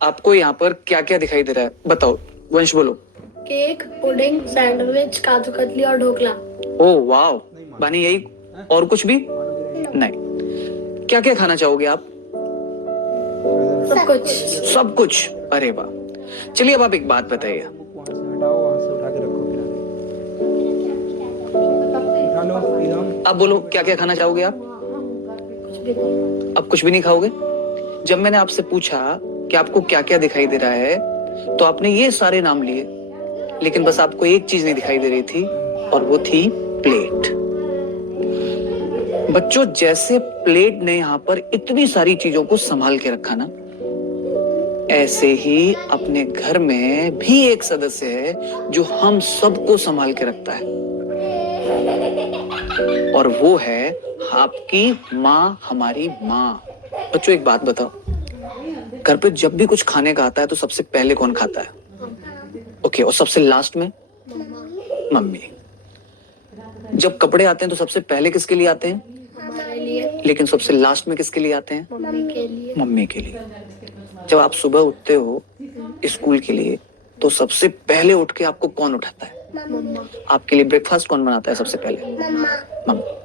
आपको यहाँ पर क्या क्या दिखाई दे रहा है बताओ, वंश बोलो। Cake, pudding, sandwich, kaju katli और ढोकला। ओह वाह, बानी यही? और कुछ भी नहीं? क्या क्या खाना चाहोगे आप? सब कुछ। सब कुछ, अरे वाह। चलिए अब आप एक बात बताइए। अब बोलो क्या क्या खाना चाहोगे आप? कुछ भी नहीं। अब कुछ भी नहीं खाओगे? जब मैंने आपसे पूछा कि आपको क्या क्या दिखाई दे रहा है तो आपने ये सारे नाम लिए, लेकिन बस आपको एक चीज नहीं दिखाई दे रही थी और वो थी प्लेट। बच्चों, जैसे प्लेट ने यहां पर इतनी सारी चीजों को संभाल के रखा ना, ऐसे ही अपने घर में भी एक सदस्य है जो हम सबको संभाल के रखता है, और वो है आपकी माँ, हमारी माँ। बच्चों एक बात बताओ, घर पे जब भी कुछ खाने का आता है तो सबसे पहले कौन खाता है? ओके, और सबसे लास्ट में? मम्मी। जब कपड़े आते हैं तो सबसे पहले किसके लिए आते हैं? हमारे लिए। लेकिन सबसे लास्ट में किसके लिए आते हैं? मम्मी के लिए। मम्मी के लिए। जब आप सुबह उठते हो स्कूल के लिए तो सबसे पहले उठ के आपको कौन उठाता है? मम्मा। आपके लिए ब्रेकफास्ट कौन बनाता है सबसे पहले? मम्मा। मम्मी।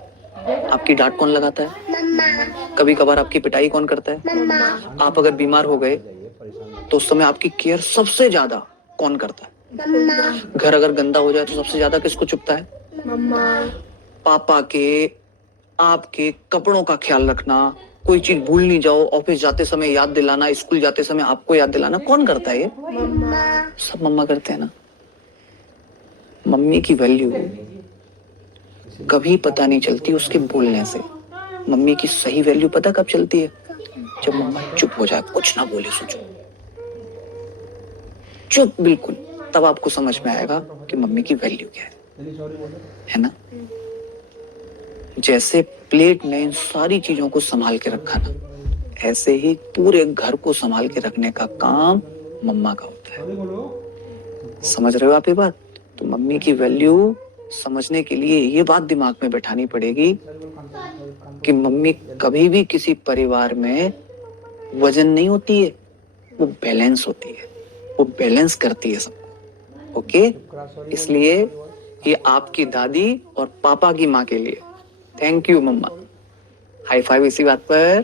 आपकी डांट कौन लगाता है? मम्मा। कभी कभार आपकी पिटाई कौन करता है? मम्मा। आप अगर बीमार हो गए तो उस समय आपकी केयर सबसे ज्यादा कौन करता है? मम्मा। घर अगर गंदा हो जाए तो सबसे ज्यादा किसको चुभता है? मम्मा। पापा के, आपके कपड़ों का ख्याल रखना, कोई चीज भूल नहीं जाओ, ऑफिस जाते समय याद दिलाना, स्कूल जाते समय आपको याद दिलाना, कौन करता है ये? मम्मा। सब मम्मा करते हैं ना। मम्मी की वैल्यू कभी पता नहीं चलती उसके बोलने से। मम्मी की सही वैल्यू पता कब चलती है? जब मम्मा चुप हो जाए, कुछ ना बोले, सोचो चुप बिल्कुल, तब आपको समझ में आएगा कि मम्मी की वैल्यू क्या है ना? जैसे प्लेट ने इन सारी चीजों को संभाल के रखा ना, ऐसे ही पूरे घर को संभाल के रखने का काम मम्मा का होता है। समझ रहे हो आप ये बात? तो मम्मी की वैल्यू समझने के लिए ये बात दिमाग में बैठानी पड़ेगी कि मम्मी कभी भी किसी परिवार में वजन नहीं होती है, वो बैलेंस होती है, वो बैलेंस करती है सबको। ओके, इसलिए ये आपकी दादी और पापा की माँ के लिए। Thank you mama. High five इसी बात पर।